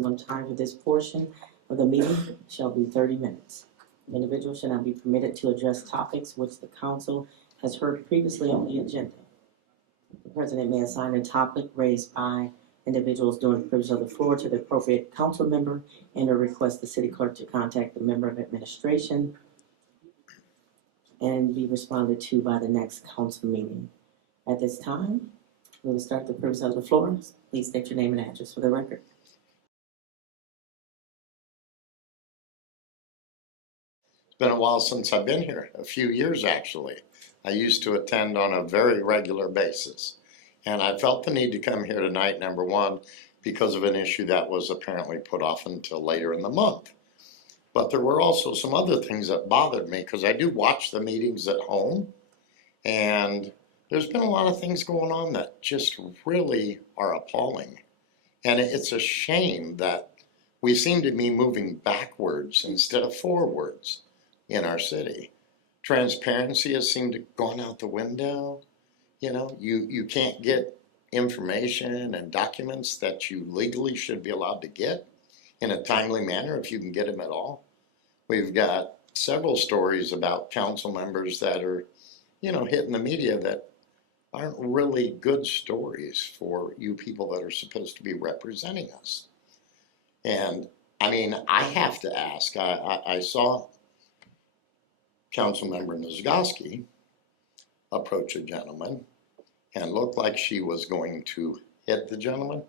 maximum time for this portion of the meeting shall be 30 minutes. Individuals shall not be permitted to address topics which the council has heard previously on the agenda. The president may assign a topic raised by individuals during the privilege of the floor to the appropriate council member and or request the city clerk to contact the member of administration and be responded to by the next council meeting. At this time, we will start the privilege of the floor. Please state your name and address for the record. It's been a while since I've been here, a few years actually. I used to attend on a very regular basis. And I felt the need to come here tonight, number one, because of an issue that was apparently put off until later in the month. But there were also some other things that bothered me, because I do watch the meetings at home, and there's been a lot of things going on that just really are appalling. And it's a shame that we seem to be moving backwards instead of forwards in our city. Transparency has seemed to have gone out the window. You know, you can't get information and documents that you legally should be allowed to get in a timely manner if you can get them at all. We've got several stories about council members that are, hitting the media that aren't really good stories for you people that are supposed to be representing us. And I mean, I have to ask, I saw Councilmember Nizgoski approach a gentleman and looked like she was going to hit the gentleman.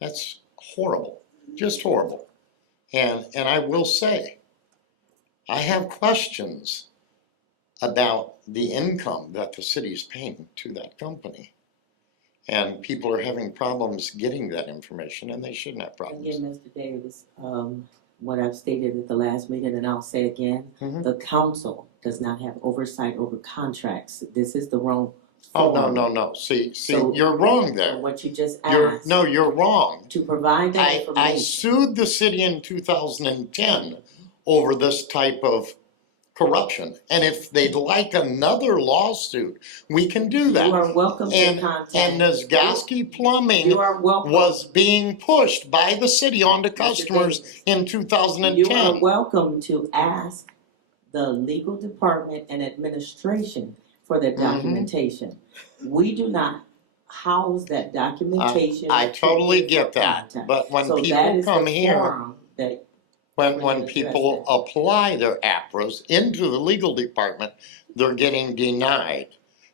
That's horrible, just horrible. And I will say, I have questions about the income that the city is paying to that company. And people are having problems getting that information, and they shouldn't have problems. Again, Mr. Davis, what I've stated at the last meeting, and I'll say again, the council does not have oversight over contracts. This is the wrong Oh, form. no. See, So- you're wrong there. So what you just asked. You're wrong. To provide that I information. sued the city in 2010 over this type of corruption. And if they'd like another lawsuit, we can do that. You are welcome to contact. And Nizgoski Plumbing You are welcome. was being pushed by the city onto Mr. customers Davis, in 2010. You are welcome to ask the legal department and administration for that documentation. We do not house that documentation. I totally get that, contact. but when So that people is come the here, forum that when people apply their APRAs into the legal department, they're getting denied.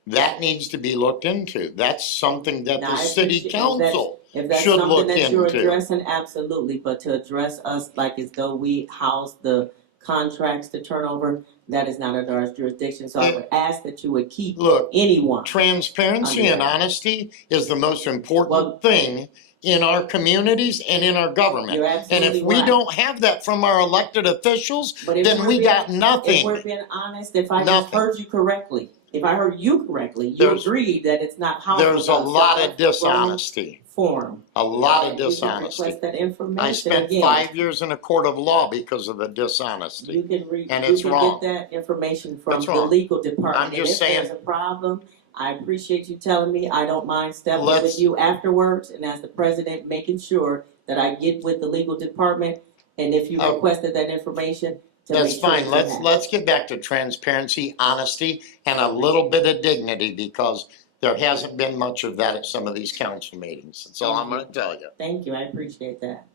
That needs to be looked into. That's something that Now, the I city appreciate- council if that's should something look that you're into. addressing, absolutely, but to address us like as though we house the contracts to turn over, that is not under our jurisdiction, so I would ask that you would keep Look, anyone. transparency and honesty is the most important thing in our communities and in our government. You're And absolutely if we right. don't have that from our elected officials, But if then we're we being- got If nothing. we're being honest, if I just Nothing. heard you correctly, you agreed that it's not housed. There's a lot of dishonesty. Form. A lot of And you can dishonesty. request that information I spent again. 5 years in a court of law because of the dishonesty. You can read, And you it's can wrong. get that information from That's the wrong. legal department. I'm just And if saying- there's a problem, I appreciate you telling me. I don't mind stepping Let's- with you afterwards, and as the president, making sure that I get with the legal department, and if you Oh. requested that information, to make That's sure fine. it's in that. Let's get back to transparency, honesty, and a little bit of dignity, because there hasn't been much of that at some of these council meetings. That's all I'm gonna tell you. Thank you, I appreciate that.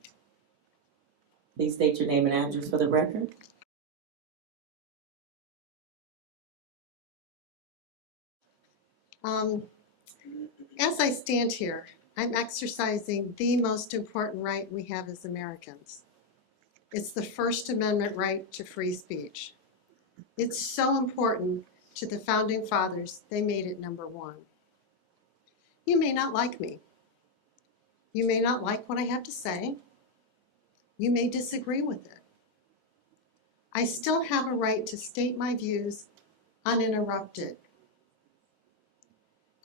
Please state your name and address for the record. As I stand here, I'm exercising the most important right we have as Americans. It's the First Amendment right to free speech. It's so important to the Founding Fathers, they made it number one. You may not like me. You may not like what I have to say. You may disagree with it. I still have a right to state my views uninterrupted.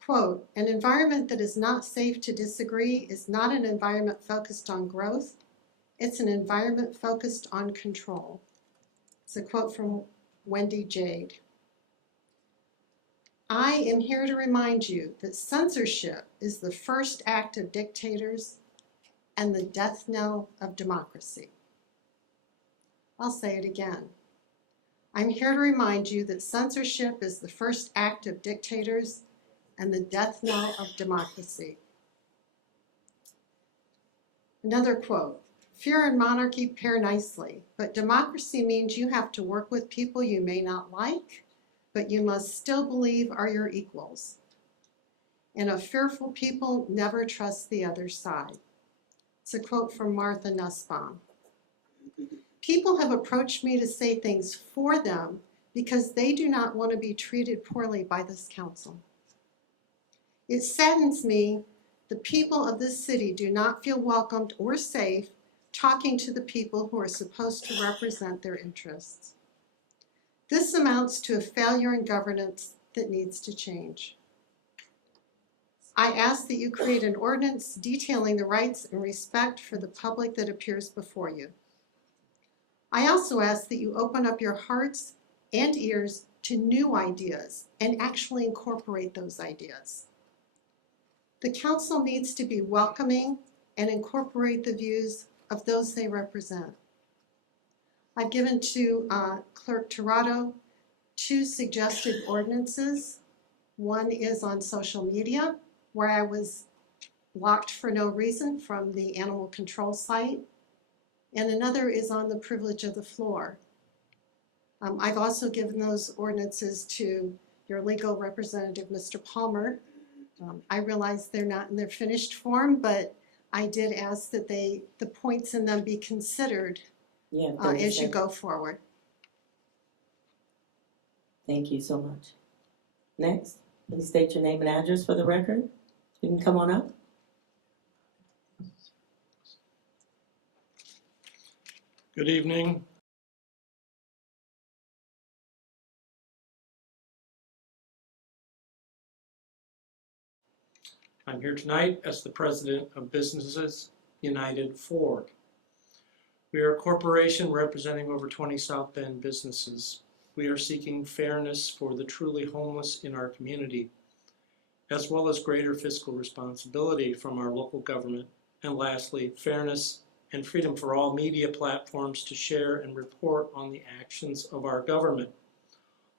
Quote, an environment that is not safe to disagree is not an environment focused on growth. It's an environment focused on control. It's a quote from Wendy Jade. I am here to remind you that censorship is the first act of dictators and the death knell of democracy. I'll say it again. I'm here to remind you that censorship is the first act of dictators and the death knell of democracy. Another quote, fear and monarchy pair nicely, but democracy means you have to work with people you may not like, but you must still believe are your equals. And a fearful people never trust the other side. It's a quote from Martha Nussbaum. People have approached me to say things for them because they do not want to be treated poorly by this council. It saddens me the people of this city do not feel welcomed or safe talking to the people who are supposed to represent their interests. This amounts to a failure in governance that needs to change. I ask that you create an ordinance detailing the rights and respect for the public that appears before you. I also ask that you open up your hearts and ears to new ideas and actually incorporate those ideas. The council needs to be welcoming and incorporate the views of those they represent. I've given to Clerk Tirado 2 suggested ordinances. One is on social media, where I was blocked for no reason from the animal control site, and another is on the privilege of the floor. I've also given those ordinances to your legal representative, Mr. Palmer. I realize they're not in their finished form, but I did ask that the points in them be considered as you go forward. Thank you so much. Next, please state your name and address for the record. You can come on up. Good evening. I'm here tonight as the president of Businesses United 4. We are a corporation representing over 20 South Bend businesses. We are seeking fairness for the truly homeless in our community, as well as greater fiscal responsibility from our local government. And lastly, fairness and freedom for all media platforms to share and report on the actions of our government.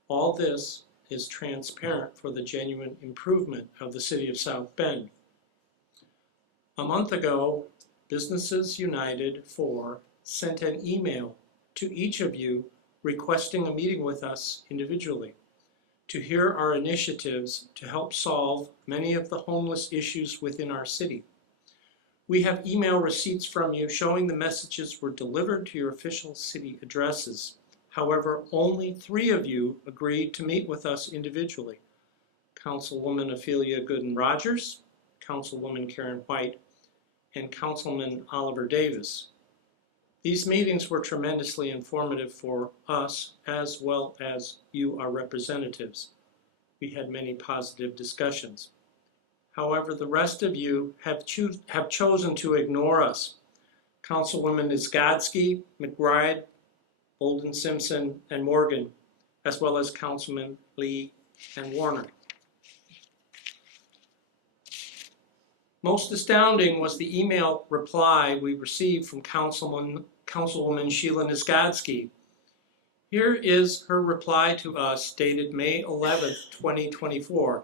All this is transparent for the genuine improvement of the city of South Bend. A month ago, Businesses United 4 sent an email to each of you requesting a meeting with us individually to hear our initiatives to help solve many of the homeless issues within our city. We have email receipts from you showing the messages were delivered to your official city addresses. However, only 3 of you agreed to meet with us individually. Councilwoman Ophelia Gooden-Rogers, Councilwoman Karen White, and Councilman Oliver Davis. These meetings were tremendously informative for us as well as you, our representatives. We had many positive discussions. However, the rest of you have chosen to ignore us. Councilwoman Izgodsky, McBride, Bolden Simpson, and Morgan, as well as Councilman Lee and Warner. Most astounding was the email reply we received from Councilwoman Sheila Izgodsky. Here is her reply to us dated May 11th, 2024.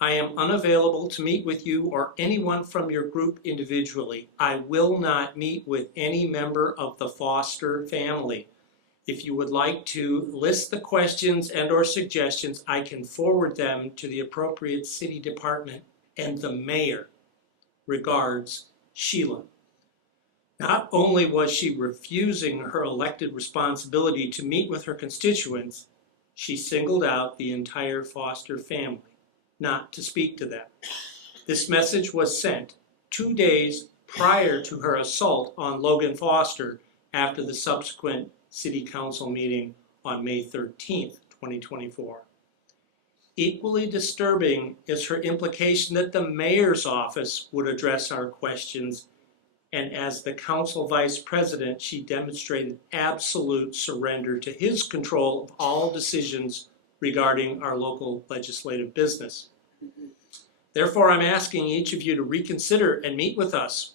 I am unavailable to meet with you or anyone from your group individually. I will not meet with any member of the Foster family. If you would like to list the questions and or suggestions, I can forward them to the appropriate city department and the mayor. Regards, Sheila. Not only was she refusing her elected responsibility to meet with her constituents, she singled out the entire Foster family not to speak to them. This message was sent 2 days prior to her assault on Logan Foster after the subsequent City Council meeting on May 13th, 2024. Equally disturbing is her implication that the mayor's office would address our questions, and as the council vice president, she demonstrated absolute surrender to his control of all decisions regarding our local legislative business. Therefore, I'm asking each of you to reconsider and meet with us.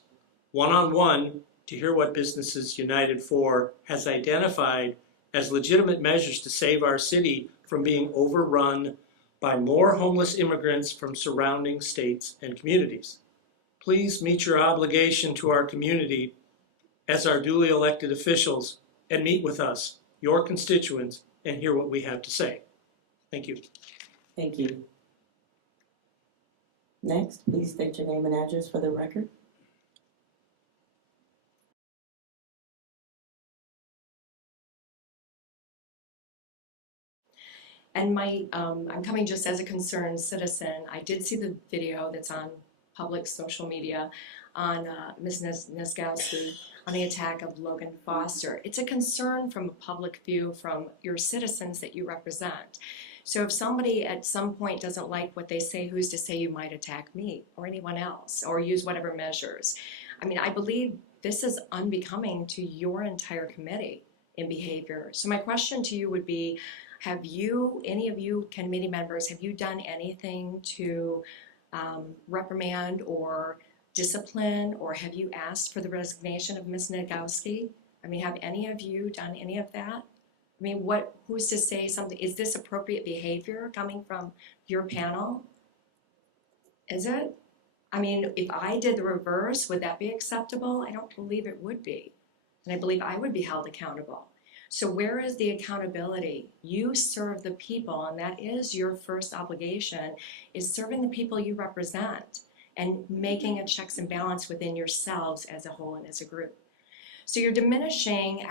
one-on-one to hear what Businesses United for has identified as legitimate measures to save our city from being overrun by more homeless immigrants from surrounding states and communities. Please meet your obligation to our community as our duly elected officials and meet with us, your constituents, and hear what we have to say. Thank you. Thank you. Next, please state your name and address for the record. And I'm coming just as a concerned citizen. I did see the video that's on public social media on Ms. Niskowski on the attack of Logan Foster. It's a concern from a public view from your citizens that you represent. So if somebody at some point doesn't like what they say, who's to say you might attack me or anyone else or use whatever measures? I mean, I believe this is unbecoming to your entire committee in behavior. So my question to you would be, have you, any of you committee members, have you done anything to reprimand or discipline, or have you asked for the resignation of Ms. Nagowski? I mean, have any of you done any of that? I mean, who's to say something? Is this appropriate behavior coming from your panel? Is it? I mean, if I did the reverse, would that be acceptable? I don't believe it would be. And I believe I would be held accountable. So where is the accountability? You serve the people, and that is your first obligation, is serving the people you represent and making a checks and balance within yourselves as a whole and as a group. So you're diminishing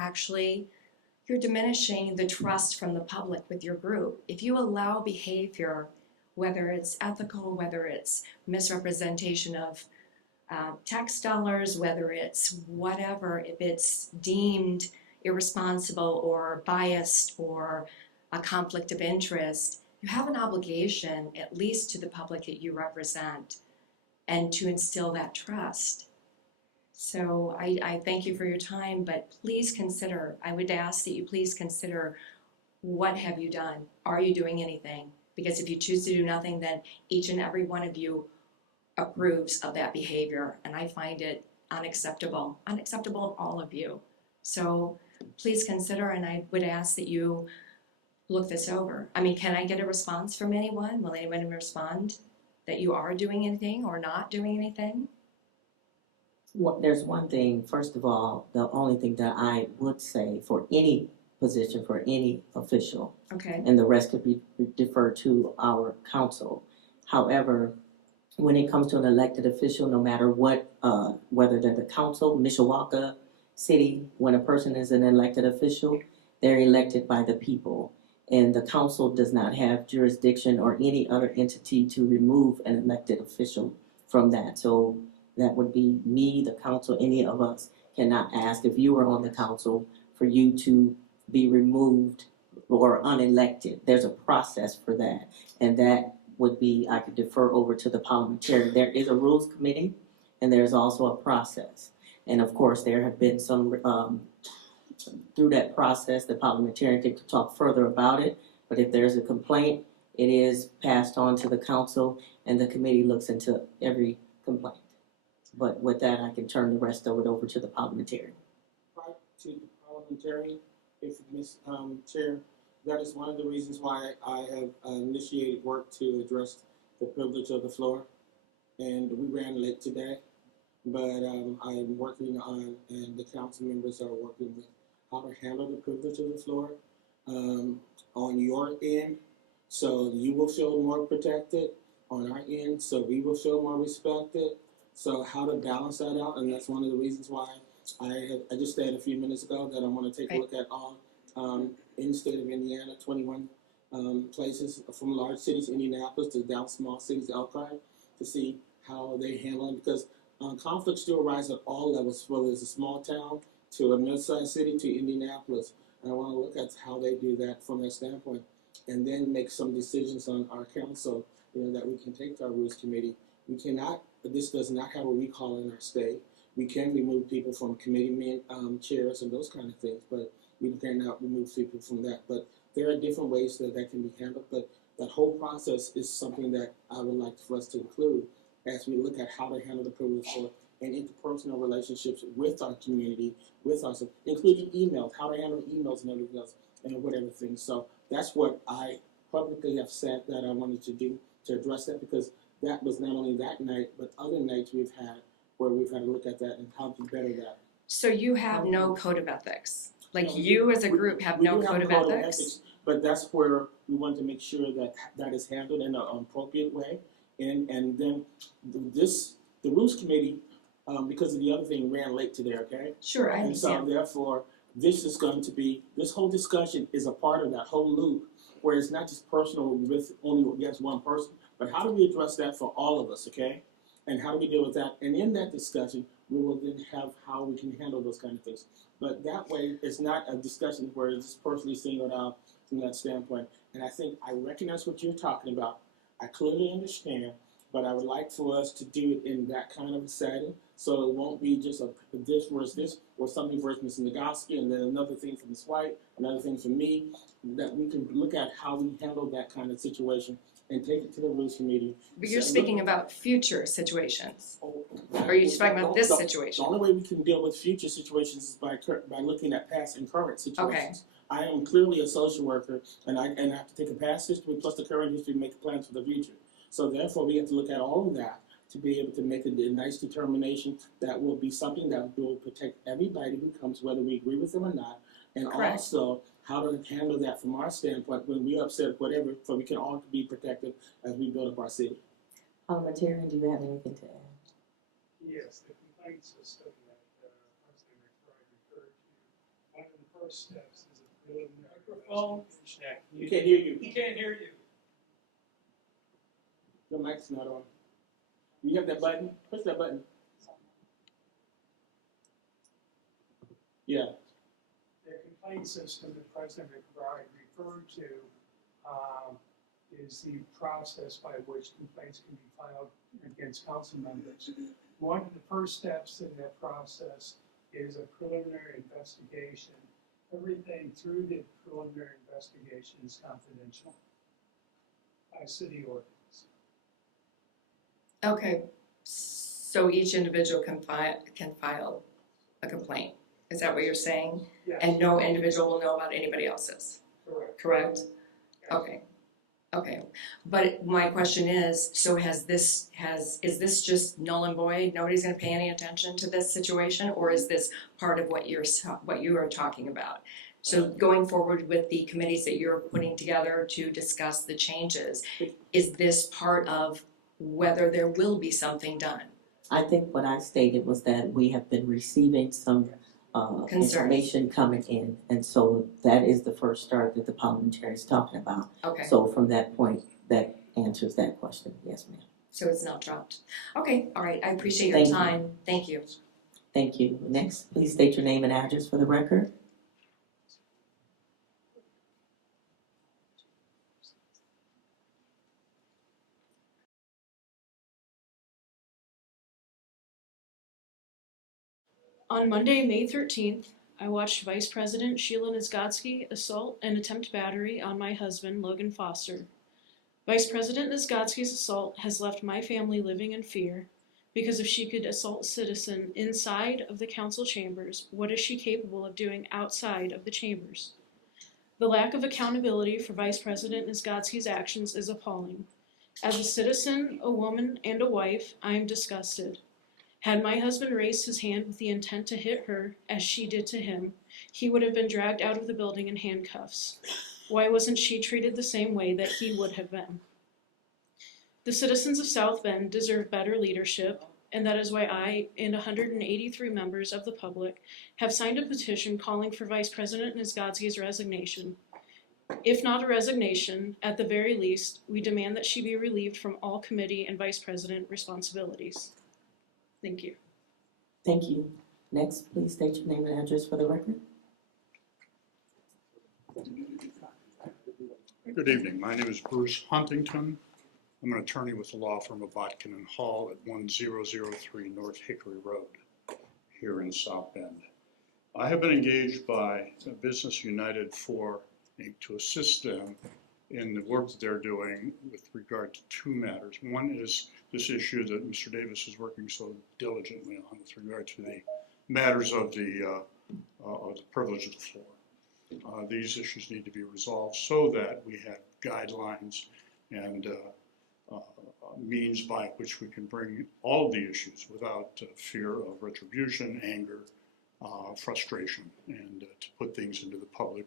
the trust from the public with your group. If you allow behavior, whether it's ethical, whether it's misrepresentation of tax dollars, whether it's whatever, if it's deemed irresponsible or biased or a conflict of interest, you have an obligation, at least to the public that you represent, and to instill that trust. So I thank you for your time, but please consider, I would ask that you please consider, what have you done? Are you doing anything? Because if you choose to do nothing, then each and every one of you approves of that behavior, and I find it unacceptable of all of you. So please consider, and I would ask that you look this over. I mean, can I get a response from anyone? Will anyone respond that you are doing anything or not doing anything? Well, there's one thing, first of all, the only thing that I would say for any position, for any official, Okay. and the rest could be deferred to our council. However, when it comes to an elected official, no matter what, whether they're the council, Mishawaka City, when a person is an elected official, they're elected by the people. And the council does not have jurisdiction or any other entity to remove an elected official from that. So that would be me, the council, any of us cannot ask if you were on the council for you to be removed or unelected. There's a process for that. And that would be, I could defer over to the parliamentarian. There is a rules committee and there's also a process. And of course, there have been some, through that process, the parliamentarian could talk further about it. But if there's a complaint, it is passed on to the council and the committee looks into every complaint. But with that, I can turn the rest of it over to the parliamentarian. Prior to the parliamentarian, if Ms. Chair, that is one of the reasons why I have initiated work to address the privilege of the floor. And we ran late today, but I'm working on, and the council members are working with how to handle the privilege of the floor on your end. So you will feel more protected on our end, so we will feel more respected. So how to balance that out, and that's one of the reasons why I just said a few minutes ago that I want to take a look at all in the state of Indiana, 21 places from large cities, Indianapolis, to down small cities, Elkhart, to see how they handle it, because conflict still arises at all levels, whether it's a small town to a mid-sized city to Indianapolis. And I want to look at how they do that from that standpoint, and then make some decisions on our council, that we can take to our rules committee. We cannot. This does not have a recall in our state. We can remove people from committee chairs and those kind of things, but we cannot remove people from that. But there are different ways that can be handled. But that whole process is something that I would like for us to include as we look at how to handle the privilege for and interpersonal relationships with our community, with us, including emails, how to handle emails and everything else, and whatever things. So that's what I publicly have said that I wanted to do to address that, because that was not only that night, but other nights we've had where we've had to look at that and how to better that. So you have no code of ethics? Like No, you as a group have We no do have code a of code ethics? but that's where we want to make sure that that is handled in an appropriate way. And then the rules committee, because of the other thing, ran late today, okay? Sure, I And so understand. therefore, this whole discussion is a part of that whole loop, where it's not just personal with only against one person, but how do we address that for all of us, okay? And how do we deal with that? And in that discussion, we will then have how we can handle those kind of things. But that way, it's not a discussion where it's personally singled out from that standpoint. And I think I recognize what you're talking about. I clearly understand, but I would like for us to do it in that kind of a setting, so it won't be just a this versus this, or something versus Ms. Nagowski, and then another thing for Ms. White, another thing for me, that we can look at how we handle that kind of situation and take it to the rules committee. But you're So, speaking about future situations. Oh, Or are you talking about this the- situation? The only way we can deal with future situations is by looking at past and current situations. I am clearly a social worker, and I have to take a past history plus the current history to make plans for the future. So therefore, we have to look at all of that to be able to make a nice determination that will be something that will protect everybody who comes, whether we agree with them or not, and Correct. also how to handle that from our standpoint when we're upset, whatever, so we can all be protected as we build up our city. Parliamentarian, do you have anything to add? Yes, the complaint system that President McBride referred to, one of the first steps is a preliminary Microphone. investigation. We can't hear you. He can't hear you. Your mic's not on. You have that button? Push that button. Yeah. The complaint system that President McBride referred to is the process by which complaints can be filed against council members. One of the first steps in that process is a preliminary investigation. Everything through the preliminary investigation is confidential by city ordinance. Okay, so each individual can file a complaint. Is that what you're saying? Yes, And no individual will know about anybody else's, correct. correct? Okay, okay. But my question is, so is this just null and void? Nobody's gonna pay any attention to this situation? Or is this part of what you are talking about? So going forward with the committees that you're putting together to discuss the changes, is this part of whether there will be something done? I think what I stated was that we have been receiving some Concerns. information coming in, and so that is the first start that the parliamentarian is talking about. Okay, So from that point, that answers that question. Yes, ma'am. so it's not dropped. Okay, all right, I appreciate your Thank you. time. Thank you. Thank you. Next, please state your name and address for the record. On Monday, May 13th, I watched Vice President Sheila Nisgotsky assault and attempt battery on my husband, Logan Foster. Vice President Nisgotsky's assault has left my family living in fear because if she could assault a citizen inside of the council chambers, what is she capable of doing outside of the chambers? The lack of accountability for Vice President Nisgotsky's actions is appalling. As a citizen, a woman, and a wife, I am disgusted. Had my husband raised his hand with the intent to hit her, as she did to him, he would have been dragged out of the building in handcuffs. Why wasn't she treated the same way that he would have been? The citizens of South Bend deserve better leadership, and that is why I and 183 members of the public have signed a petition calling for Vice President Nisgotsky's resignation. If not a resignation, at the very least, we demand that she be relieved from all committee and vice president responsibilities. Thank you. Thank you. Next, please state your name and address for the record. Good evening. My name is Bruce Huntington. I'm an attorney with the law firm of Botkin and Hall at 1003 North Hickory Road here in South Bend. I have been engaged by Business United to assist them in the work that they're doing with regard to two matters. One is this issue that Mr. Davis is working so diligently on with regard to the matters of the privilege of the floor. These issues need to be resolved so that we have guidelines and means by which we can bring all of the issues without fear of retribution, anger, frustration, and to put things into the public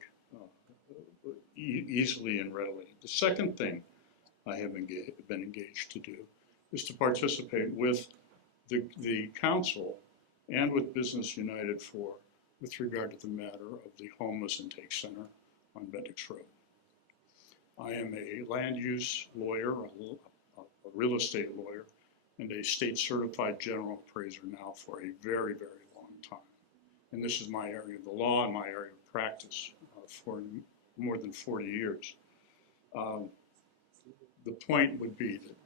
easily and readily. The second thing I have been engaged to do is to participate with the council and with Business United with regard to the matter of the homeless intake center on Bendix Road. I am a land use lawyer, a real estate lawyer, and a state certified general appraiser now for a very, very long time. And this is my area of the law and my area of practice for more than 40 years. The point would be that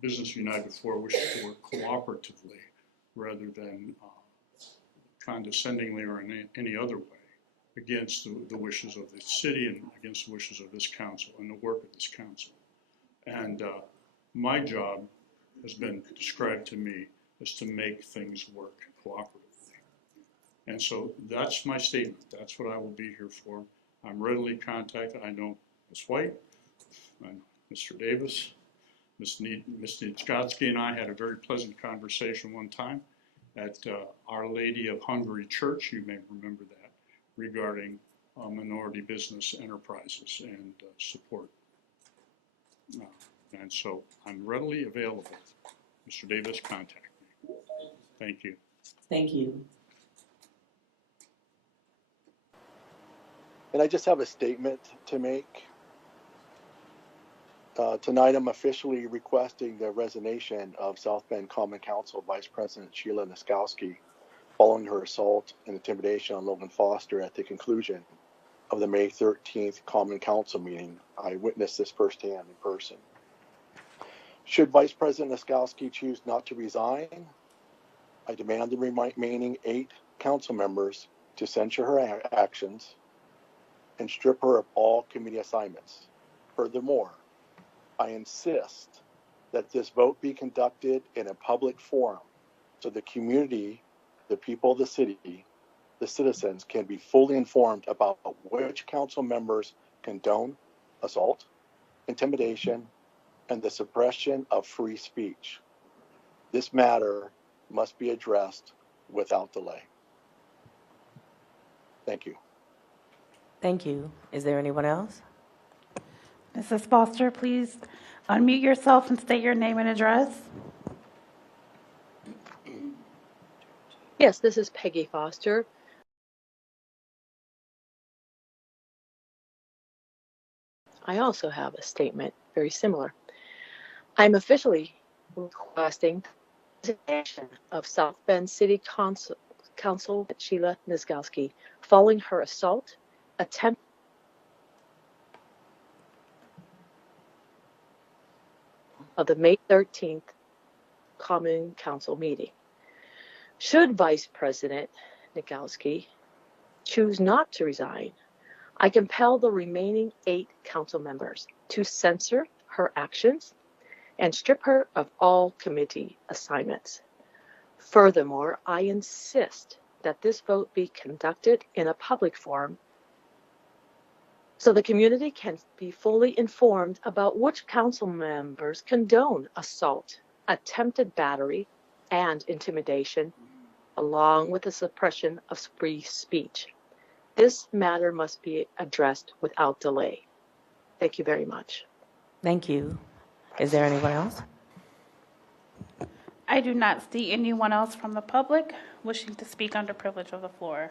Business United wishes to work cooperatively rather than condescendingly or in any other way against the wishes of the city and against the wishes of this council and the work of this council. And my job has been described to me as to make things work cooperatively. And so that's my statement. That's what I will be here for. I'm readily contacted. I know Ms. White, Mr. Davis, Ms. Niedzgodzki and I had a very pleasant conversation one time at Our Lady of Hungary Church, you may remember that, regarding minority business enterprises and support. And so I'm readily available. Mr. Davis, contact me. Thank you. Thank you. And I just have a statement to make. Tonight, I'm officially requesting the resignation of South Bend Common Council Vice President Sheila Niedzgodzki following her assault and intimidation on Logan Foster at the conclusion of the May 13th Common Council meeting. I witnessed this firsthand in person. Should Vice President Niedzgodzki choose not to resign, I demand the remaining 8 council members to censure her actions and strip her of all committee assignments. Furthermore, I insist that this vote be conducted in a public forum so the community, the people of the city, the citizens can be fully informed about which council members condone assault, intimidation, and the suppression of free speech. This matter must be addressed without delay. Thank you. Thank you. Is there anyone else? Mrs. Foster, please unmute yourself and state your name and address. Yes, this is Peggy Foster. I also have a statement very similar. I'm officially requesting the resignation of South Bend City Council Sheila Niedzgodzki following her assault, attempt of the May 13th Common Council meeting. Should Vice President Niedzgodzki choose not to resign, I compel the remaining 8 council members to censor her actions and strip her of all committee assignments. Furthermore, I insist that this vote be conducted in a public forum so the community can be fully informed about which council members condone assault, attempted battery, and intimidation, along with the suppression of free speech. This matter must be addressed without delay. Thank you very much. Thank you. Is there anyone else? I do not see anyone else from the public wishing to speak under privilege of the floor.